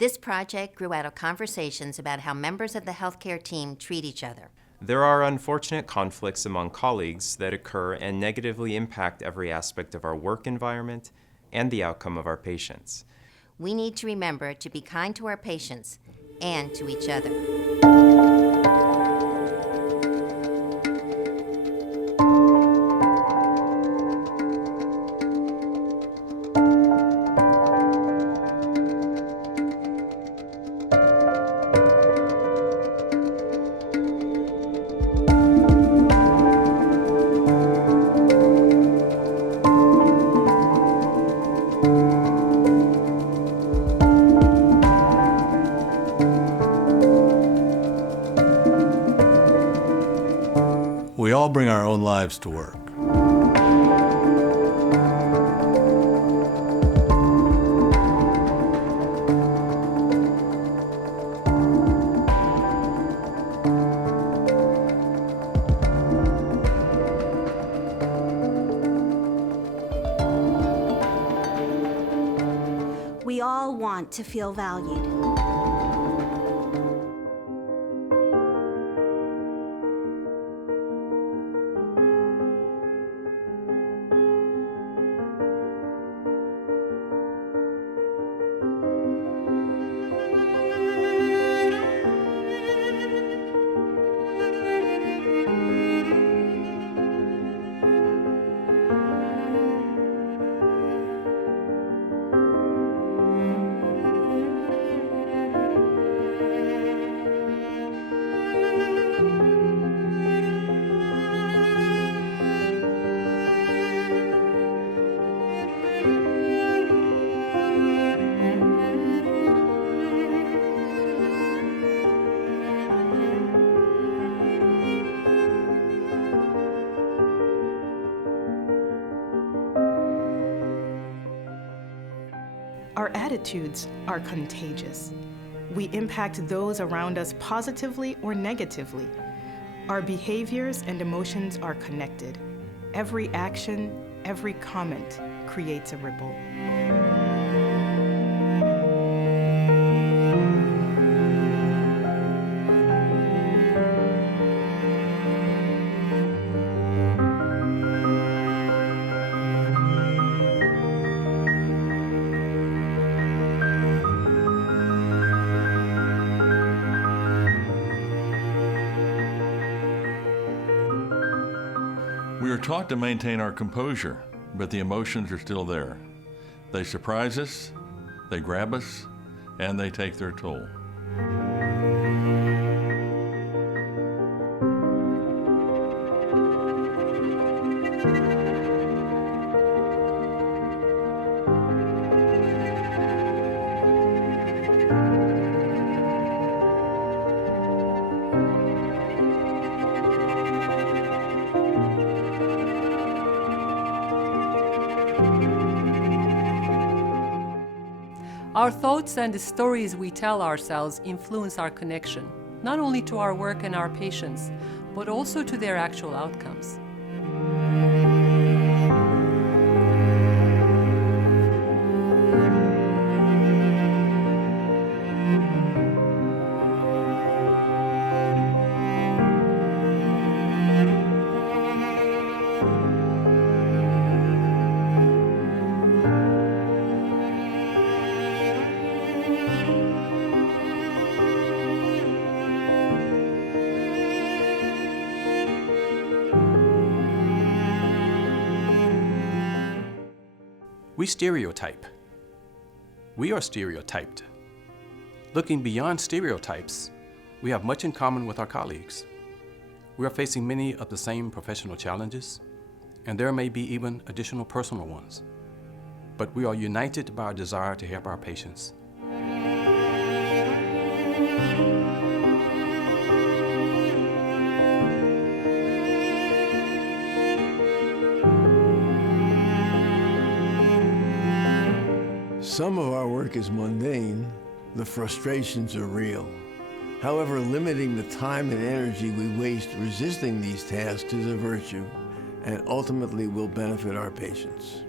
This project grew out of conversations about how members of the healthcare team treat each other. There are unfortunate conflicts among colleagues that occur and negatively impact every aspect of our work environment and the outcome of our patients. We need to remember to be kind to our patients and to each other. We all bring our own lives to work. We all want to feel valued. Our attitudes are contagious. We impact those around us positively or negatively. Our behaviors and emotions are connected. Every action, every comment creates a ripple. We are taught to maintain our composure, but the emotions are still there. They surprise us, they grab us, and they take their toll. Our thoughts and the stories we tell ourselves influence our connection, not only to our work and our patients, but also to their actual outcomes. We stereotype. We are stereotyped. Looking beyond stereotypes, we have much in common with our colleagues. We are facing many of the same professional challenges, and there may be even additional personal ones. But we are united by our desire to help our patients. Some of our work is mundane, the frustrations are real. However, limiting the time and energy we waste resisting these tasks is a virtue and ultimately will benefit our patients.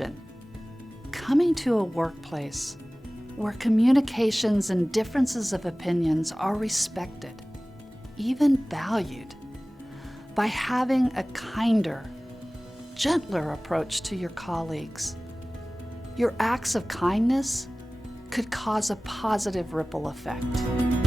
imagine coming to a workplace where communications and differences of opinions are respected, even valued, by having a kinder, gentler approach to your colleagues? Your acts of kindness could cause a positive ripple effect.